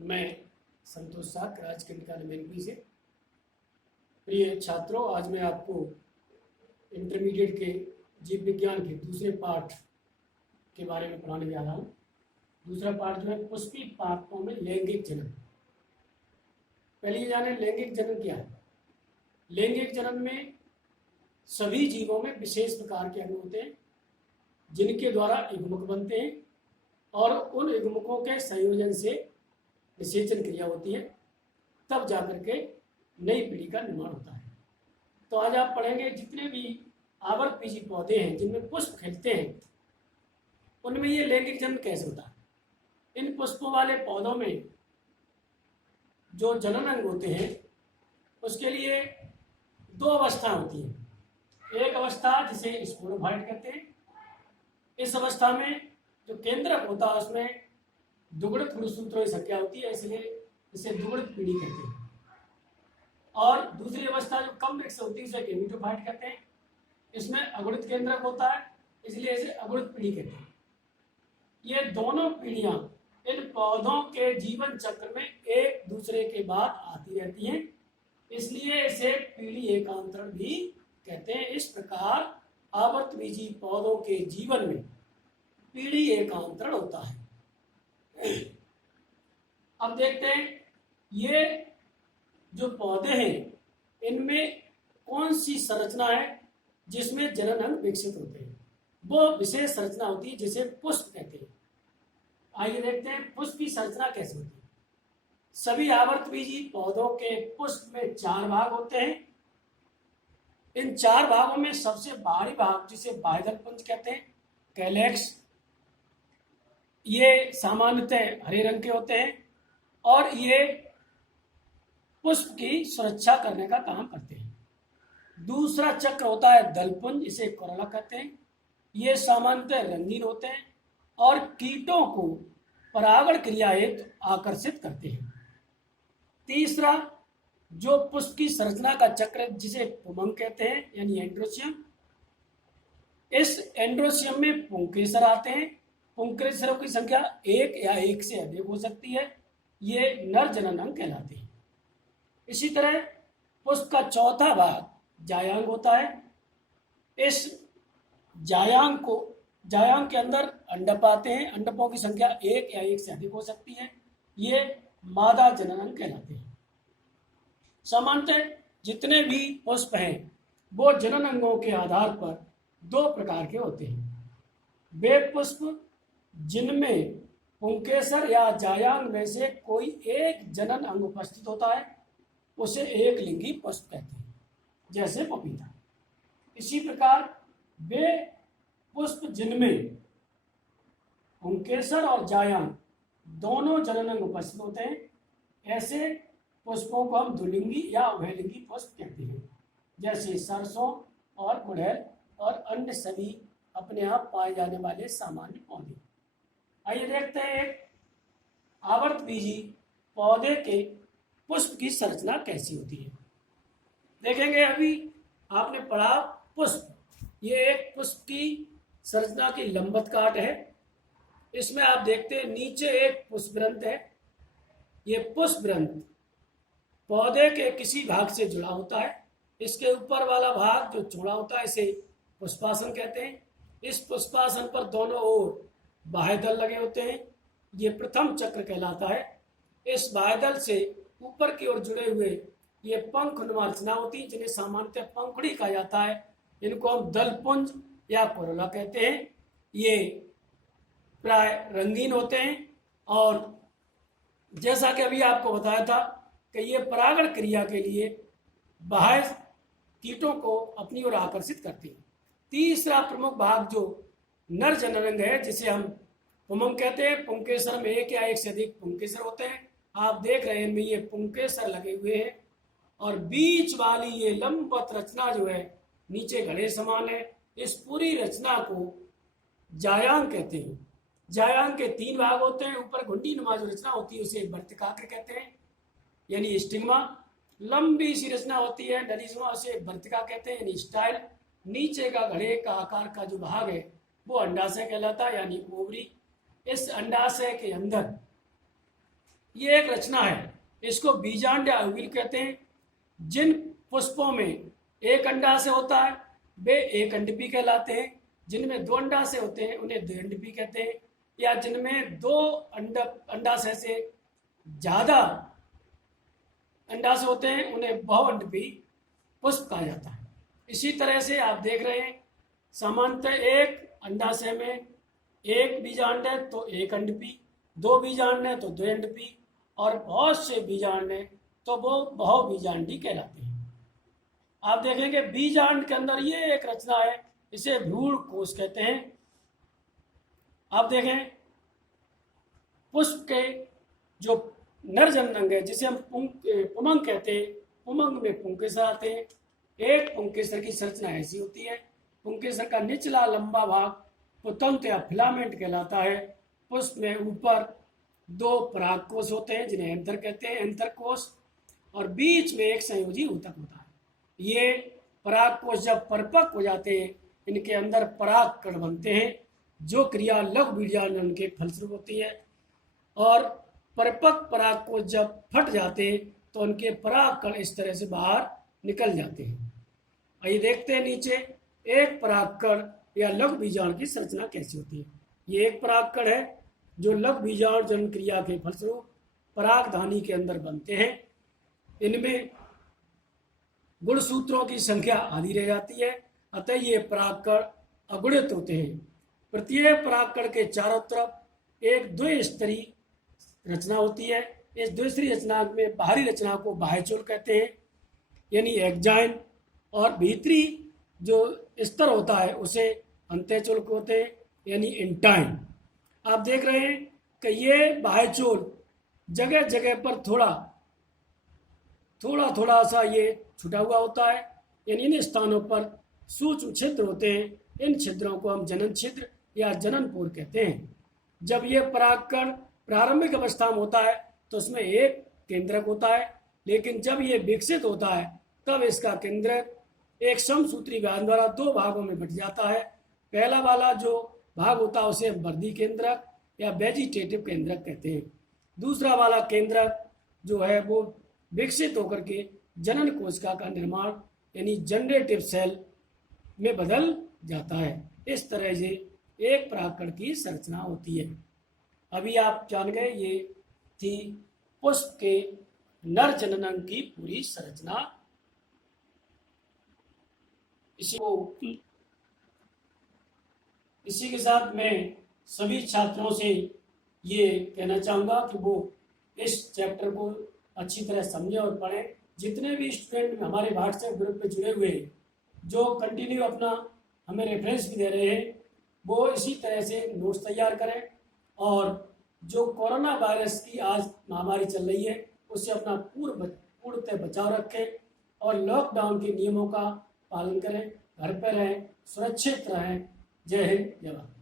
मैं संतोष साक राजकनिका एमएनपी से। प्रिय छात्रों, आज मैं आपको इंटरमीडिएट के जीव विज्ञान के दूसरे पाठ के बारे में पढ़ाने जा रहा हूँ। दूसरा पाठ जो है पुष्पी पाकों में लैंगिक जनन। पहले ये जाने लैंगिक जनन क्या है। लैंगिक जनन में सभी जीवों में विशेष प्रकार के अंग होते हैं जिनके द्वारा युग्मक बनते हैं और उन युग्मकों के संयोजन से निषेचन क्रिया होती है, तब जाकर के नई पीढ़ी का निर्माण होता है। तो आज आप पढ़ेंगे जितने भी आवर्तबीजी पौधे हैं जिनमें पुष्प खिलते हैं उनमें ये लैंगिक जनन कैसे होता है। इन पुष्पों वाले पौधों में जो जनन अंग होते हैं उसके लिए दो अवस्था होती हैं। एक अवस्था जिसे स्पोरोफाइट कहते हैं। इस अवस्था में जो केंद्रक होता है उसमें दुगुणित गुणसूत्रों की संख्या होती है, इसलिए इसे दुगुणित पीढ़ी कहते हैं। और दूसरी अवस्था जो कम मिक्स होती है उसे गेमेटोफाइट कहते हैं। इसमें अगुणित केंद्रक होता है, इसलिए इसे अगुणित पीढ़ी कहते हैं। ये दोनों पीढ़ियां इन पौधों के जीवन चक्र में एक दूसरे के बाद आती रहती हैं, इसलिए इसे पीढ़ी एकांतरण भी कहते हैं। इस प्रकार आवर्तबीजी पौधों के जीवन में पीढ़ी एकांतरण होता है। अब देखते हैं ये जो पौधे हैं इनमें कौन सी संरचना है जिसमें जनन अंग विकसित होते हैं। वो विशेष संरचना होती है जिसे पुष्प कहते हैं। आइए देखते हैं पुष्प की संरचना कैसे होती है। सभी आवर्तबीजी पौधों के पुष्प में 4 भाग होते हैं। इन 4 भागों में सबसे बाहरी भाग जिसे बाह्यदल पुंज कहते हैं, कैलेक्स, ये सामान्यतः हरे रंग के होते हैं और ये पुष्प की सुरक्षा करने का काम करते हैं। दूसरा चक्र होता है दलपुंज, इसे कोरोला कहते हैं। ये सामान्यतः रंगीन होते हैं और कीटों को परागण क्रिया हेतु आकर्षित करते हैं। तीसरा जो पुष्प की संरचना का चक्र जिसे पुंमंग कहते हैं यानी एंड्रोसियम, इस एंड्रोसियम में पुंकेसर आते हैं। पुंकेसरों की संख्या 1 या 1 से अधिक हो सकती है। ये नर जनन अंग कहलाते हैं। इसी तरह पुष्प का चौथा भाग जायांग होता है। इस जायांग के अंदर अंडप आते हैं। अंडपों की संख्या 1 या 1 से अधिक हो सकती है। ये मादा जनन अंग कहलाते हैं। सामान्यतः जितने भी पुष्प हैं वो जनन अंगों के आधार पर 2 प्रकार के होते हैं। वे पुष्प जिनमें पुंकेसर या जायांग में से कोई एक जनन अंग उपस्थित होता है उसे एक लिंगी पुष्प कहते हैं, जैसे पपीता। इसी प्रकार वे पुष्प जिनमें पुंकेसर और जायांग दोनों जनन अंग उपस्थित होते हैं, ऐसे पुष्पों को हम द्विलिंगी या उभयलिंगी पुष्प कहते हैं, जैसे सरसों और गुड़हल और अन्य सभी अपने आप पाए जाने वाले सामान्य पौधे। आइए देखते हैं आवर्तबीजी पौधे के पुष्प की संरचना कैसी होती है। देखेंगे अभी आपने पढ़ा पुष्प, ये एक पुष्प की संरचना की लंबवत काट है। इसमें आप देखते हैं नीचे एक पुष्पग्रंथ है। ये पुष्पग्रंथ पौधे के किसी भाग से जुड़ा होता है। इसके ऊपर वाला भाग जो जुड़ा होता है इसे पुष्पासन कहते हैं। इस पुष्पासन पर दोनों ओर बाह्यदल लगे होते हैं। ये प्रथम चक्र कहलाता है। इस बाह्यदल से ऊपर की ओर जुड़े हुए ये पंखनुमा रचना होती है जिन्हें सामान्यतः पंखुड़ी कहा जाता है। इनको हम दलपुंज या कोरोला कहते हैं। ये प्राय रंगीन होते हैं और जैसा कि अभी आपको बताया था कि ये परागण क्रिया के लिए बाह्य कीटों को अपनी ओर आकर्षित करती है। तीसरा प्रमुख भाग जो नर जनन अंग है जिसे हम पुंमंग कहते हैं। पुंकेसर में 1 या 1 से अधिक पुंकेसर होते हैं। आप देख रहे हैं इनमें ये पुंकेसर लगे हुए हैं और बीच वाली ये लंबवत रचना जो है नीचे घड़े समान है। इस पूरी रचना को जायांग कहते हैं। जायांग के 3 भाग होते हैं। ऊपर घुंडी नुमा जो रचना होती है उसे वर्तिकाग्र कहते हैं यानी स्टिग्मा। लंबी सी रचना होती है नलीजुमा, उसे वर्तिका कहते हैं यानी स्टाइल। नीचे का घड़े का आकार का जो भाग है वो अंडाशय कहलाता है यानी ओवरी। इस अंडाशय के अंदर ये एक रचना है, इसको बीजांड या ओव्यूल कहते हैं। जिन पुष्पों में एक अंडाशय होता है वे एक अंडपी कहलाते हैं, जिनमें दो अंडाशय होते हैं उन्हें द्विअंडपी कहते हैं, या जिनमें दो अंडाशय से ज्यादा अंडाशय होते हैं उन्हें बहुअंडपी पुष्प कहा जाता है। इसी तरह से आप देख रहे हैं, सामान्यतः एक अंडाशय में एक बीजांड है तो एक अंडपी, दो बीजांड है तो दो अंडपी, और बहुत से बीजांड है तो वो बहुबीजांडी कहलाते हैं। आप देखेंगे बीजांड के अंदर ये एक रचना है, इसे भ्रूण कोश कहते हैं। आप देखें पुष्प के जो नर जननांग है जिसे हम पुमंग कहते हैं, पुमंग में पुंकेसर आते हैं। एक पुंकेसर की संरचना ऐसी होती है, पुंकेसर का निचला लंबा भाग पुतंत्र या फिलामेंट कहलाता है। पुष्प में ऊपर दो परागकोश होते हैं जिन्हें एंथर कहते हैं, एंथर कोश, और बीच में एक संयोजी ऊतक होता है। ये परागकोश जब परिपक्व हो जाते हैं इनके अंदर परागकण बनते हैं, जो क्रिया लघु बीजांडन के फलस्वरूप होती है। और परिपक्व परागकोश जब फट जाते हैं तो उनके परागकण इस तरह से बाहर निकल जाते हैं। आइए देखते हैं नीचे एक परागकण या लघु बीजांड की संरचना कैसी होती है। ये एक परागकण है जो लघु बीजांड जन क्रिया के फलस्वरूप परागधानी के अंदर बनते हैं। इनमें गुणसूत्रों की संख्या आधी रह जाती है, अतः ये परागकण अगुणित होते हैं। प्रत्येक परागकण के चारों तरफ एक द्विस्तरीय रचना होती है। इस द्विस्तरीय रचना में बाहरी रचना को बाह्यचोल कहते हैं, यानी एक्जाइन, और भीतरी जो स्तर होता है उसे अंत्यचोल कहते हैं, यानी इंटाइन। आप देख रहे हैं कि ये बाह्यचोल जगह जगह पर थोड़ा सा ये छुटा हुआ होता है, यानी इन स्थानों पर सूक्ष्म छिद्र होते हैं। इन छिद्रों को हम जनन छिद्र या जननपोर कहते हैं। जब ये परागकण प्रारंभिक अवस्था में होता है तो उसमें एक केंद्रक होता है, लेकिन जब ये विकसित होता है तब इसका केंद्रक एक समसूत्री बंध द्वारा दो भागों में बट जाता है। पहला वाला जो भाग होता है उसे हम वर्धी केंद्रक या वेजिटेटिव केंद्रक कहते हैं। दूसरा वाला केंद्रक जो है वो विकसित होकर के जनन कोशिका का निर्माण यानी जनरेटिव सेल में बदल जाता है। इस तरह से एक परागकण की संरचना होती है। अभी आप जान गए, ये थी पुष्प के नर जननांग की पूरी संरचना। इसी के साथ मैं सभी छात्रों से ये कहना चाहूँगा कि वो इस चैप्टर को अच्छी तरह समझें और पढ़ें। जितने भी स्टूडेंट हमारे व्हाट्सएप ग्रुप में जुड़े हुए हैं, जो कंटिन्यू अपना हमें रेफरेंस भी दे रहे हैं, वो इसी तरह से नोट्स तैयार करें। और जो कोरोना वायरस की आज महामारी चल रही है उससे अपना पूर्णतः बचाव रखें और लॉकडाउन के नियमों का पालन करें, घर पर रहें, सुरक्षित रहें। जय हिंद, जय भारत।